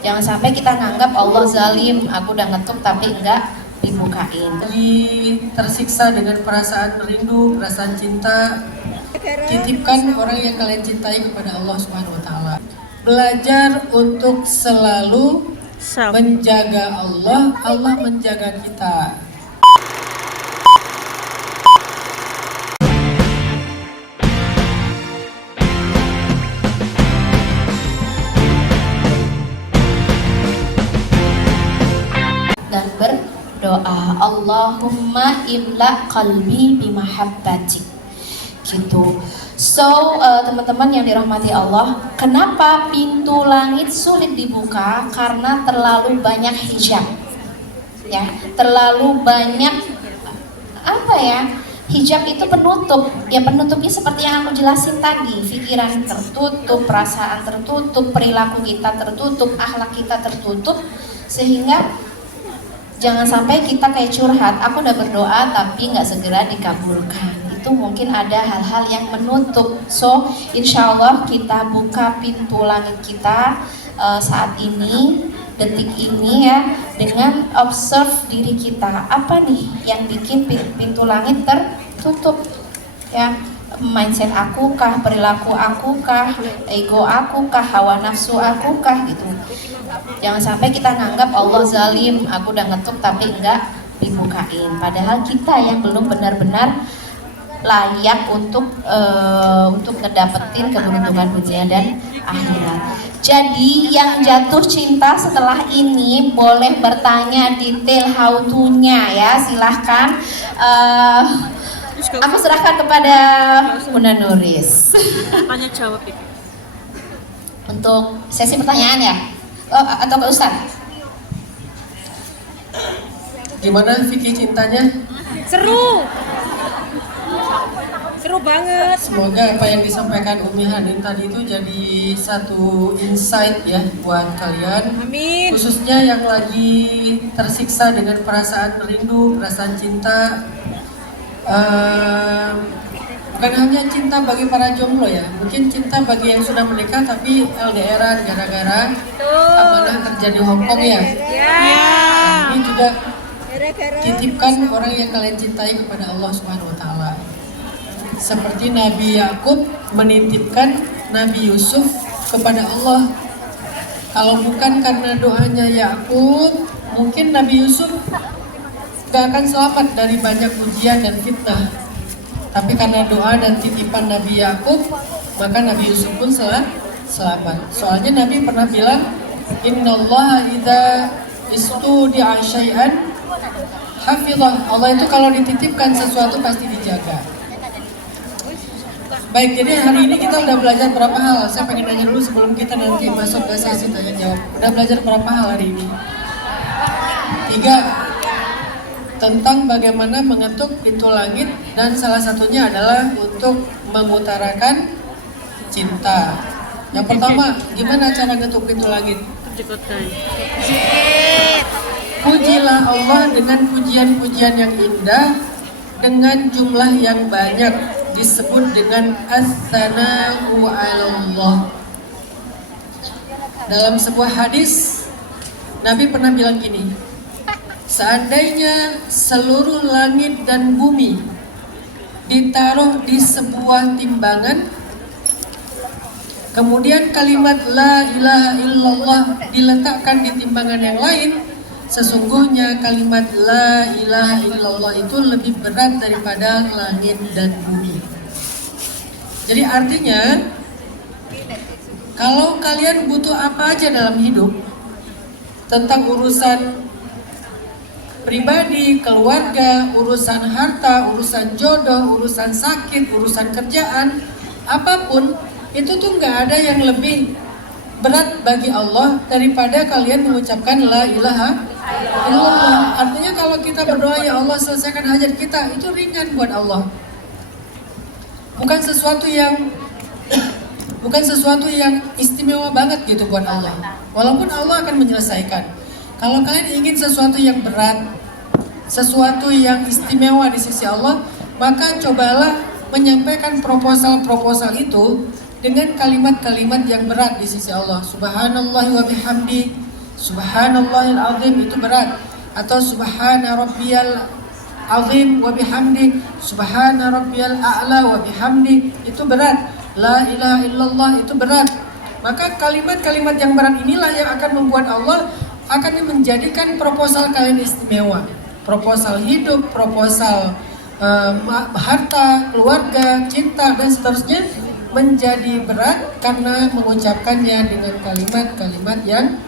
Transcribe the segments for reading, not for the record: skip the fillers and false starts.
Jangan sampai kita nganggap Allah zalim, aku udah ngetuk tapi enggak dibukain. Tersiksa dengan perasaan rindu, perasaan cinta, titipkan orang yang kalian cintai kepada Allah Subhanahu wa taala. Belajar untuk selalu menjaga Allah, Allah menjaga kita. Dan berdoa, Allahumma imla qalbi bimahabbatik, gitu. So teman-teman yang dirahmati Allah, kenapa pintu langit sulit dibuka? Karena terlalu banyak hijab, ya, terlalu banyak apa ya? Hijab itu penutup, ya penutupnya seperti yang aku jelasin tadi, pikiran tertutup, perasaan tertutup, perilaku kita tertutup, akhlak kita tertutup, sehingga jangan sampai kita kayak curhat, aku udah berdoa tapi nggak segera dikabulkan. Itu mungkin ada hal-hal yang menutup. So, insya Allah kita buka pintu langit kita saat ini, detik ini ya, dengan observe diri kita. Apa nih yang bikin pintu langit tertutup? Ya, mindset aku kah, perilaku aku kah, ego aku kah, hawa nafsu aku kah, gitu. Jangan sampai kita nganggap Allah zalim, aku udah ngetuk tapi enggak dibukain. Padahal kita yang belum benar-benar layak untuk ngedapetin keberuntungan dunia dan akhirat. Jadi yang jatuh cinta setelah ini boleh bertanya detail how to-nya ya, silahkan. Aku serahkan kepada Bunda Nuris. Tanya jawab itu. Untuk sesi pertanyaan ya, atau ke Ustadz? Gimana Vicky cintanya? Seru banget. Semoga apa yang disampaikan Umi Hadin tadi itu jadi satu insight ya buat kalian. Amin. Khususnya yang lagi tersiksa dengan perasaan rindu, perasaan cinta. Bukan hanya cinta bagi para jomblo ya, mungkin cinta bagi yang sudah menikah tapi LDRan gara-gara amanah kerja di Hongkong ya. Ini juga titipkan orang yang kalian cintai kepada Allah Subhanahu wa taala. Seperti Nabi Yakub menitipkan Nabi Yusuf kepada Allah. Kalau bukan karena doanya Yakub, mungkin Nabi Yusuf gak akan selamat dari banyak ujian dan fitnah. Tapi karena doa dan titipan Nabi Yakub, maka Nabi Yusuf pun selamat. Soalnya Nabi pernah bilang, Innallaha idza istudi'a syai'an hafizah. Allah itu kalau dititipkan sesuatu pasti dijaga. Baik, jadi hari ini kita udah belajar berapa hal? Saya pengen nanya dulu sebelum kita nanti masuk ke sesi tanya jawab. Udah belajar berapa hal hari ini? 3. Tentang bagaimana mengetuk pintu langit, dan salah satunya adalah untuk mengutarakan cinta. Yang pertama, gimana cara ngetuk pintu langit? Pujilah Allah dengan pujian-pujian yang indah, dengan jumlah yang banyak, disebut dengan as-sana'u 'alallah. Dalam sebuah hadis, Nabi pernah bilang gini, seandainya seluruh langit dan bumi ditaruh di sebuah timbangan, kemudian kalimat la ilaha illallah diletakkan di timbangan yang lain, sesungguhnya kalimat la ilaha illallah itu lebih berat daripada langit dan bumi. Jadi artinya, kalau kalian butuh apa aja dalam hidup, tentang urusan pribadi, keluarga, urusan harta, urusan jodoh, urusan sakit, urusan kerjaan, apapun, itu tuh nggak ada yang lebih berat bagi Allah daripada kalian mengucapkan la ilaha illallah. Artinya kalau kita berdoa, ya Allah selesaikan hajat kita, itu ringan buat Allah. Bukan sesuatu yang istimewa banget gitu buat Allah. Walaupun Allah akan menyelesaikan. Kalau kalian ingin sesuatu yang berat, sesuatu yang istimewa di sisi Allah, maka cobalah menyampaikan proposal itu dengan kalimat-kalimat yang berat di sisi Allah. Subhanallah wa bihamdi, subhanallahil azim, itu berat. Atau subhana rabbiyal azim wa bihamdi, subhana rabbiyal a'la wa bihamdi, itu berat. La ilaha illallah, itu berat. Maka kalimat-kalimat yang berat inilah yang akan membuat Allah akan menjadikan proposal kalian istimewa. Proposal hidup, proposal harta, keluarga, cinta, dan seterusnya menjadi berat karena mengucapkannya dengan kalimat-kalimat yang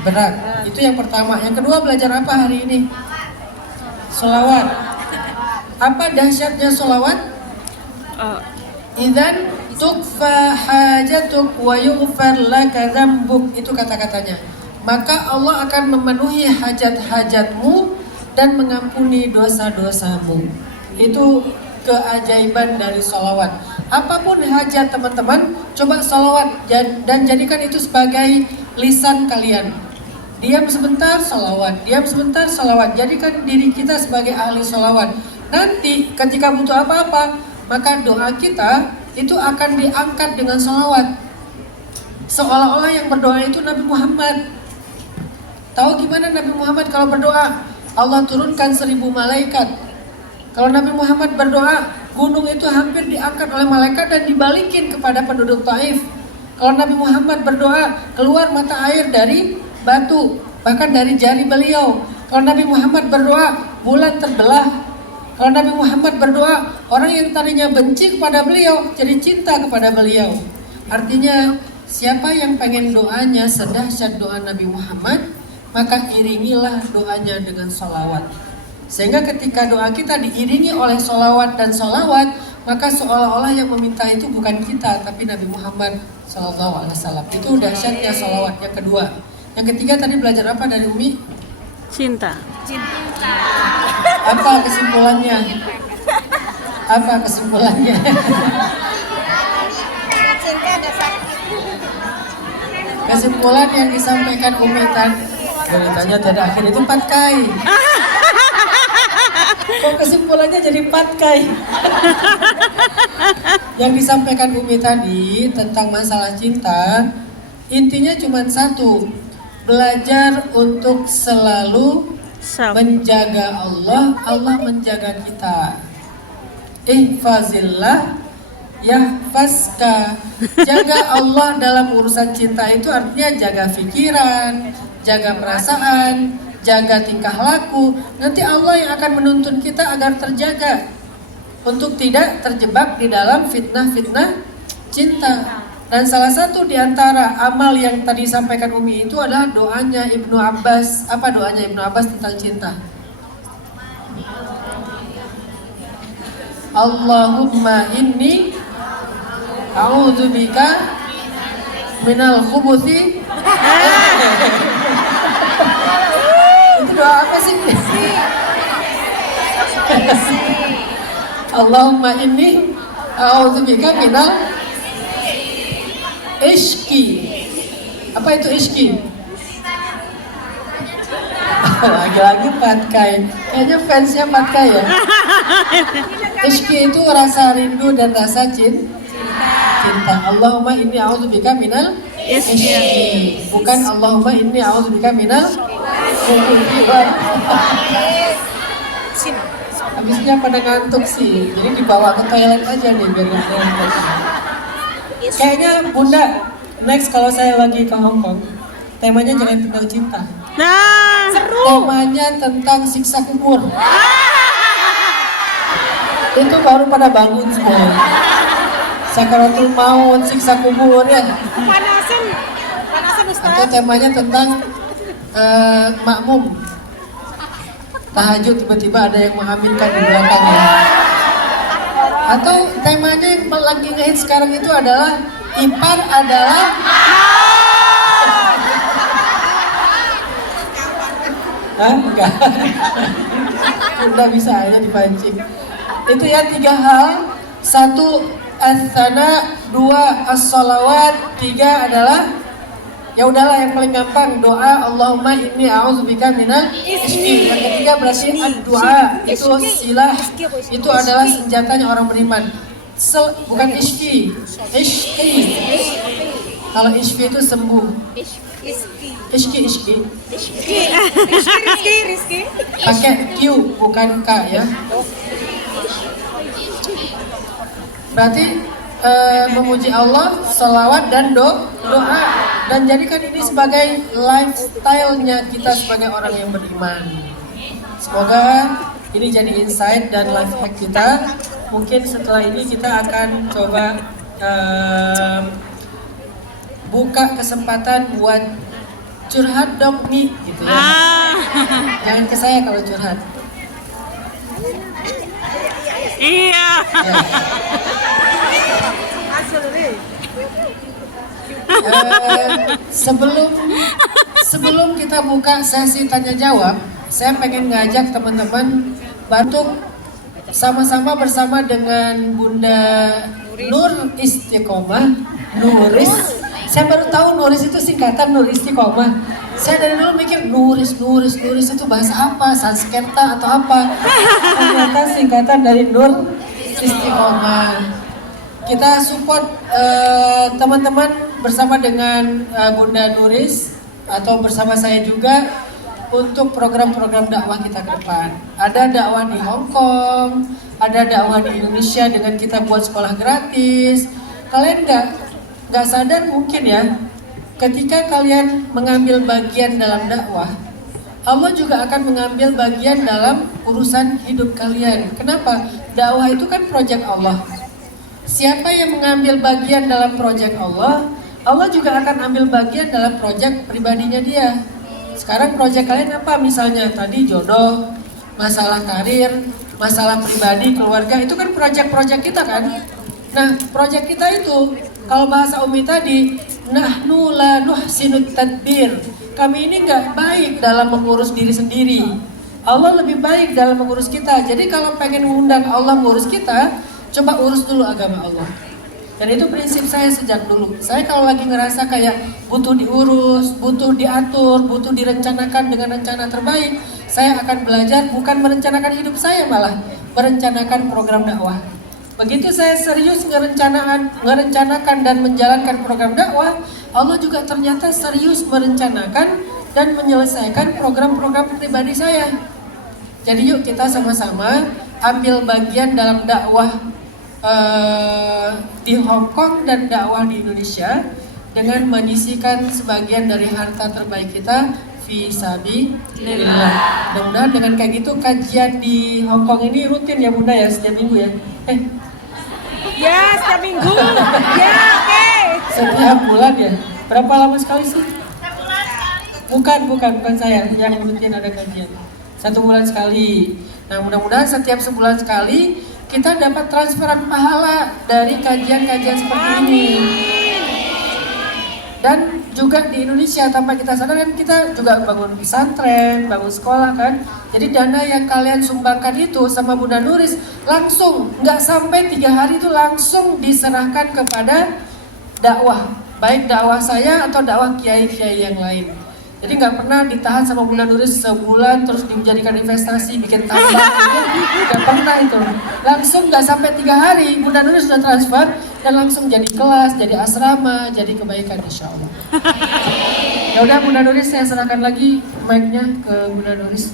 berat. Itu yang pertama. Yang kedua, belajar apa hari ini? Sholawat. Apa dahsyatnya sholawat? Idzan tukfa hajatuk wa yughfar laka dzambuk, itu kata-katanya. Maka Allah akan memenuhi hajat-hajatmu dan mengampuni dosa-dosamu. Itu keajaiban dari sholawat. Apapun hajat teman-teman, coba sholawat dan jadikan itu sebagai lisan kalian. Diam sebentar, sholawat. Diam sebentar, sholawat. Jadikan diri kita sebagai ahli sholawat. Nanti ketika butuh apa-apa, maka doa kita itu akan diangkat dengan sholawat. Seolah-olah yang berdoa itu Nabi Muhammad. Tahu gimana Nabi Muhammad kalau berdoa? Allah turunkan 1000 malaikat. Kalau Nabi Muhammad berdoa, gunung itu hampir diangkat oleh malaikat dan dibalikin kepada penduduk Taif. Kalau Nabi Muhammad berdoa, keluar mata air dari batu, bahkan dari jari beliau. Kalau Nabi Muhammad berdoa, bulan terbelah. Kalau Nabi Muhammad berdoa, orang yang tadinya benci kepada beliau jadi cinta kepada beliau. Artinya, siapa yang pengen doanya sedahsyat doa Nabi Muhammad, maka iringilah doanya dengan sholawat. Sehingga ketika doa kita diiringi oleh sholawat dan sholawat, maka seolah-olah yang meminta itu bukan kita, tapi Nabi Muhammad SAW. Itu dahsyatnya sholawat. Yang kedua. Yang ketiga tadi belajar apa dari Umi? Cinta. Apa kesimpulannya? Apa kesimpulannya? Kesimpulan yang disampaikan Umi tadi, beritanya pada akhir itu patkai. Kok kesimpulannya jadi patkai? Yang disampaikan Umi tadi tentang masalah cinta, intinya cuma satu. Belajar untuk selalu menjaga Allah, Allah menjaga kita. Ihfazillah yahfazka. Jaga Allah dalam urusan cinta itu artinya jaga pikiran, jaga perasaan, jaga tingkah laku. Nanti Allah yang akan menuntun kita agar terjaga untuk tidak terjebak di dalam fitnah-fitnah cinta. Dan salah satu di antara amal yang tadi sampaikan Umi itu adalah doanya Ibnu Abbas. Apa doanya Ibnu Abbas tentang cinta? Allahumma inni a'udzubika minal khubuthi. Itu doa apa sih? Allahumma inni a'udzubika minal ishki. Apa itu ishki? Lagi-lagi patkai. Kayaknya fansnya patkai ya. Ishki itu rasa rindu dan rasa cinta. Allahumma inni a'udzubika minal ishki. Bukan Allahumma inni a'udzubika minal hubuti. Habisnya pada ngantuk sih. Jadi dibawa ke toilet aja nih biar nggak ngantuk. Kayaknya Bunda, next kalau saya lagi ke Hong Kong, temanya jangan tentang cinta. Nah, seru. Temanya tentang siksa kubur. Itu baru pada bangun semua. Sakaratul maut, siksa kubur ya. Panasan Ustaz. Atau temanya tentang makmum. Tahajud tiba-tiba ada yang mengaminkan di belakangnya. Atau temanya yang lagi ngehit sekarang itu adalah ipar adalah enggak. Udah bisa aja dipancing. Itu ya 3 hal. 1 as-sana, 2 as-sholawat, 3 adalah ya udahlah yang paling gampang doa Allahumma inni a'udzubika minal ishki. Yang ketiga berarti doa itu silah, itu adalah senjatanya orang beriman. Bukan ishki. Ishki. Kalau ishki itu sembuh. Ishki. Rizky. Pakai Q bukan K ya. Berarti memuji Allah, salawat dan doa, dan jadikan ini sebagai lifestyle-nya kita sebagai orang yang beriman. Semoga ini jadi insight dan life hack kita. Mungkin setelah ini kita akan coba buka kesempatan buat curhat dong Mi gitu ya. Jangan ke saya kalau curhat. Iya. Ya. Sebelum kita buka sesi tanya jawab, saya pengen ngajak teman-teman bantu sama-sama bersama dengan Bunda Nur Istiqomah, Nuris. Saya baru tahu Nuris itu singkatan Nur Istiqomah. Saya dari dulu mikir Nuris itu bahasa apa? Sanskerta atau apa? Ternyata singkatan dari Nur Istiqomah. Kita support teman-teman bersama dengan Bunda Nuris atau bersama saya juga untuk program-program dakwah kita ke depan. Ada dakwah di Hong Kong, ada dakwah di Indonesia dengan kita buat sekolah gratis. Kalian nggak sadar mungkin ya, ketika kalian mengambil bagian dalam dakwah, Allah juga akan mengambil bagian dalam urusan hidup kalian. Kenapa? Dakwah itu kan proyek Allah. Siapa yang mengambil bagian dalam proyek Allah, Allah juga akan ambil bagian dalam proyek pribadinya dia. Sekarang proyek kalian apa? Misalnya tadi jodoh, masalah karir, masalah pribadi, keluarga, itu kan proyek-proyek kita kan? Nah, proyek kita itu, kalau bahasa Umi tadi, nahnu la nuhsinut tadbir. Kami ini nggak baik dalam mengurus diri sendiri. Allah lebih baik dalam mengurus kita. Jadi kalau pengen mengundang Allah mengurus kita, coba urus dulu agama Allah. Dan itu prinsip saya sejak dulu. Saya kalau lagi ngerasa kayak butuh diurus, butuh diatur, butuh direncanakan dengan rencana terbaik, saya akan belajar bukan merencanakan hidup saya, malah merencanakan program dakwah. Begitu saya serius merencanakan dan menjalankan program dakwah, Allah juga ternyata serius merencanakan dan menyelesaikan program-program pribadi saya. Jadi yuk kita sama-sama ambil bagian dalam dakwah di Hong Kong dan dakwah di Indonesia dengan menyisikan sebagian dari harta terbaik kita fisabilillah. Mudah-mudahan dengan kayak gitu kajian di Hong Kong ini rutin ya Bunda ya, setiap minggu ya. Ya, setiap minggu. Ya, oke. Setiap bulan ya. Berapa lama sekali sih? Bukan saya yang rutin ada kajian. 1 bulan sekali. Nah, mudah-mudahan setiap sebulan sekali kita dapat transferan pahala dari kajian-kajian seperti ini. Dan juga di Indonesia tanpa kita sadar kan kita juga bangun pesantren, bangun sekolah kan. Jadi dana yang kalian sumbangkan itu sama Bunda Nuris langsung nggak sampai 3 hari itu langsung diserahkan kepada dakwah, baik dakwah saya atau dakwah kiai-kiai yang lain. Jadi nggak pernah ditahan sama Bunda Nuris sebulan terus dijadikan investasi, bikin tambang, nggak pernah itu. Langsung nggak sampai 3 hari Bunda Nuris sudah transfer dan langsung jadi kelas, jadi asrama, jadi kebaikan insya Allah. Ya udah Bunda Nuris, saya serahkan lagi mic-nya ke Bunda Nuris.